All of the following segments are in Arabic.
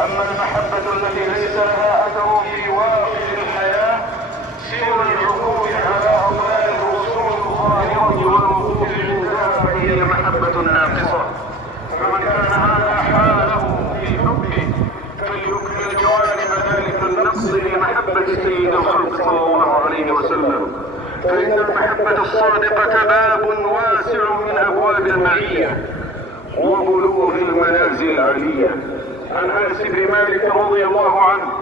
أما المحبة التي ليس لها أثر في واقع الحياة سوى العقول على أضرار الرسوم الظاهرة والوقوف عندها فهي محبة ناقصة. فمن كان هذا حاله في حبه فليكمل جوانب ذلك النقص لمحبة سيد الخلق صلى الله عليه وسلم. فإن المحبة الصادقة باب واسع من أبواب المعية وبلوغ المنازل العالية. عن انس بن مالك رضي الله عنه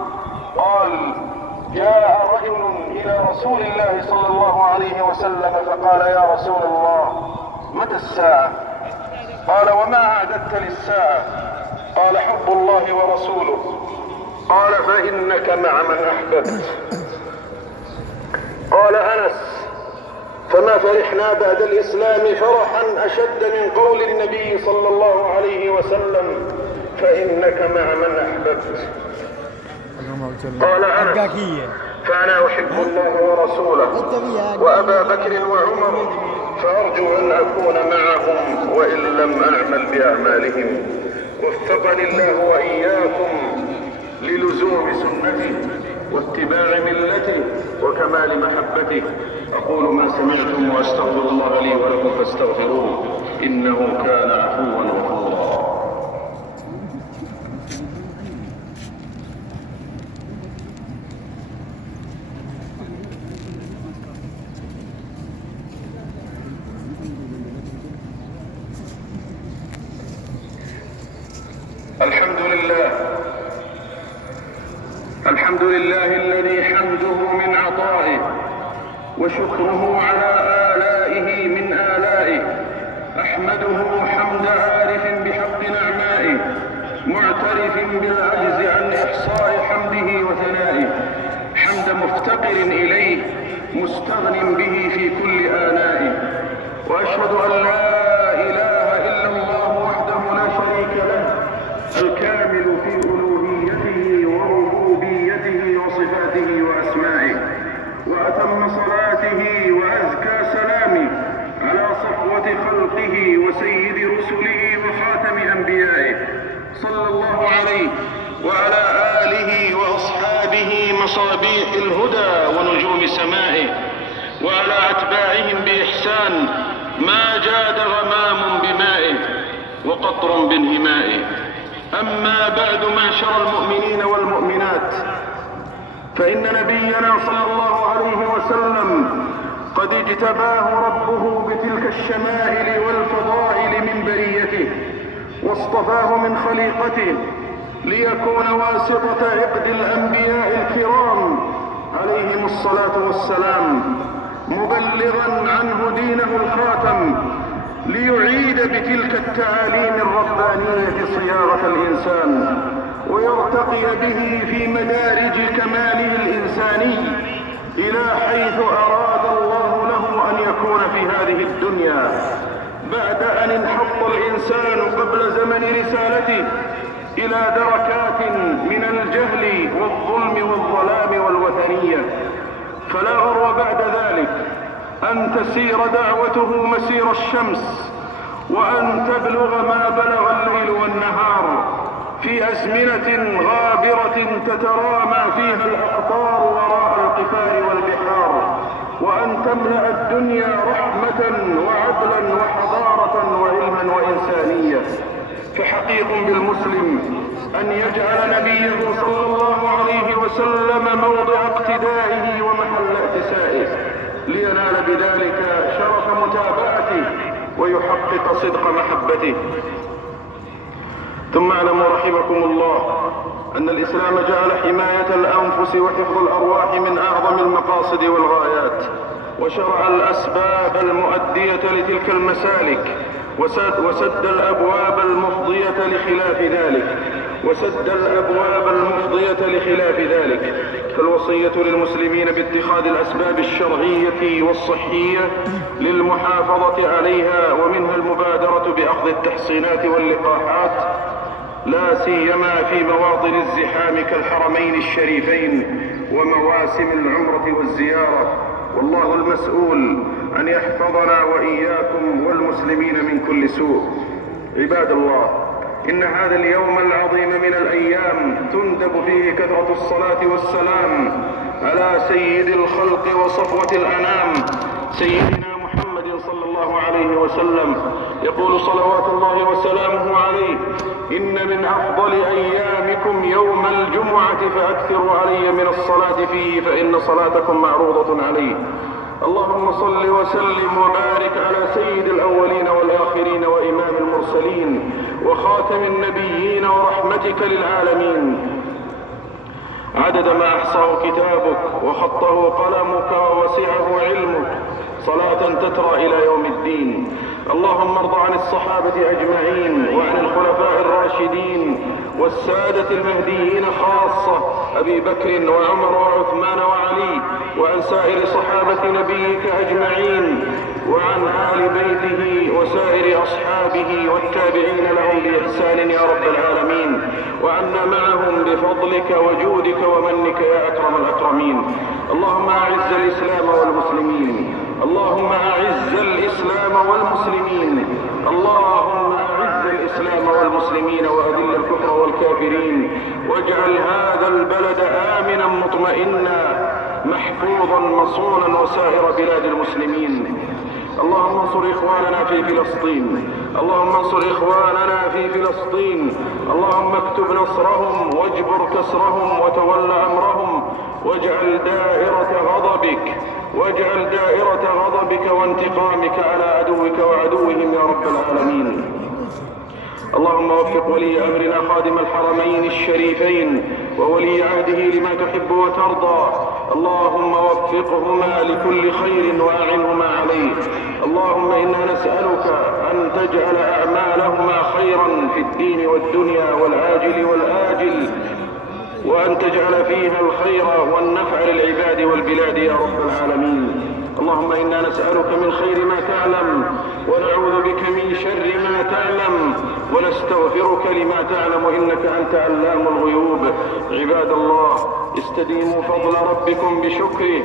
قال: جاء رجل الى رسول الله صلى الله عليه وسلم فقال: يا رسول الله متى الساعة؟ قال: وما اعددت للساعة؟ قال: حب الله ورسوله. قال: فانك مع من احببت. قال انس: فما فرحنا بعد الاسلام فرحا اشد من قول النبي صلى الله عليه وسلم: فإنك مع من أحببت. قال أنس: فأنا أحب الله ورسوله وأبا بكر وعمر فأرجو أن أكون معهم وإن لم أعمل بأعمالهم. وفقني الله وإياكم للزوم سنته واتباع ملته وكمال محبته. أقول ما سمعتم وأستغفر الله لي ولكم فاستغفروه إنه كان عفوا غفورا. الحمد لله الذي حمده من عطائه وشكره على آلائه من آلائه. أحمده حمد عارف بحق نعمائه معترف بالعجز عن إحصاء حمده وثنائه. حمد مفتقر إليه مستغن به في كل آنائه. وأشهد أن لا إله إلا الله وحده لا شريك له الكامل في ألوهيته وربوبيته وصفاته وأسمائه. وأتم صلاته وأزكى سلامه على صفوة خلقه وسيد رسله وخاتم أنبيائه صلى الله عليه وعلى آله وأصحابه مصابيح الهدى ونجوم سمائه وعلى أتباعهم بإحسان ما جاد غمام بمائه وقطر بانهمائه. أما بعد معشر المؤمنين والمؤمنات، فإن نبينا صلى الله عليه وسلم قد اجتباه ربه بتلك الشمائل والفضائل من بريته واصطفاه من خليقته ليكون واسطة عقد الأنبياء الكرام عليهم الصلاة والسلام، مبلغا عنه دينه الخاتم ليعيد بتلك التعاليم الربانية صياغة الإنسان ويرتقي به في مدارج كماله الإنساني إلى حيث أراد الله له أن يكون في هذه الدنيا بعد أن انحط الإنسان قبل زمن رسالته إلى دركات من الجهل والظلم والظلام والوثنية. فلا غرو بعد ذلك أن تسير دعوته مسير الشمس وأن تبلغ ما بلغ الليل والنهار في أزمنة غابرة تترامى فيها الأقطار وراء القفار والبحار، وأن تملأ الدنيا رحمة وعدلا وحضارة وعلما وإنسانية. فحقيق بالمسلم أن يجعل نبيه صلى الله عليه وسلم موضع اقتدائه ومحل اعتسائه لينال بذلك شرف متابعته ويحقق صدق محبته. ثم اعلموا رحمكم الله أن الإسلام جعل حماية الأنفس وحفظ الأرواح من أعظم المقاصد والغايات، وشرع الأسباب المؤدية لتلك المسالك، وسد الأبواب المفضية لخلاف ذلك فالوصية للمسلمين باتخاذ الأسباب الشرعية والصحية للمحافظة عليها، ومنها المبادرة بأخذ التحصينات واللقاحات، لا سيما في مواطن الزحام كالحرمين الشريفين ومواسم العمرة والزيارة. والله المسؤول أن يحفظنا وإياكم والمسلمين من كل سوء. عباد الله، إن هذا اليوم العظيم من الأيام تندب فيه كثرة الصلاة والسلام على سيد الخلق وصفوة الأنام سيدنا محمد صلى الله عليه وسلم. يقول صلوات الله وسلامه عليه: إن من أفضل أيامكم يوم الجمعة فأكثروا علي من الصلاة فيه فإن صلاتكم معروضة عليه. اللهم صل وسلم وبارك على سيد الأولين والآخرين وإمام المرسلين وخاتم النبيين ورحمتك للعالمين، عدد ما أحصاه كتابك وخطه قلمك ووسعه علمك، صلاة تترى إلى يوم الدين. اللهم ارض عن الصحابة أجمعين وعن الخلفاء الراشدين والسادة المهديين خاصة أبي بكر وعمر وعثمان وعلي، وعن سائر صحابة نبيك أجمعين، وعن آل بيته وسائر أصحابه والتابعين لهم بإحسان يا رب العالمين، وعنا معهم بفضلك وجودك ومنك يا أكرم الأكرمين. اللهم أعز الإسلام والمسلمين، اللهم أعز الإسلام والمسلمين، اللهم أعز الإسلام والمسلمين وأذل الكفر والكافرين، واجعل هذا البلد آمنا مطمئنا محفوظا مصونا وسائر بلاد المسلمين. اللهم انصر إخواننا في فلسطين، اللهم انصر إخواننا في فلسطين، اللهم اكتب نصرهم واجبر كسرهم وتول أمرهم، واجعل دائرة غضبك وانتقامك على عدوك وعدوهم يا رب العالمين. اللهم وفق ولي أمرنا خادم الحرمين الشريفين وولي عهده لما تحب وترضى، اللهم وفقهما لكل خير وأعنهما عليه. اللهم إنا نسألك أن تجعل أعمالهما خيرا في الدين والدنيا والعاجل والآجل، وأن تجعل فيها الخير والنفع للعباد والبلاد يا رب العالمين. اللهم إنا نسألك من خير ما تعلم ونعوذ بك من شر ما تعلم ونستغفرك لما تعلم إنك أنت علام الغيوب. عباد الله، استديموا فضل ربكم بشكره،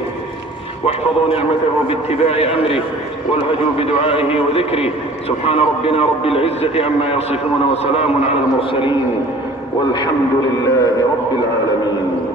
واحفظوا نعمته باتباع أمره، والهجوا بدعائه وذكره. سبحان ربنا رب العزة عما يصفون وسلام على المرسلين والحمد لله رب العالمين.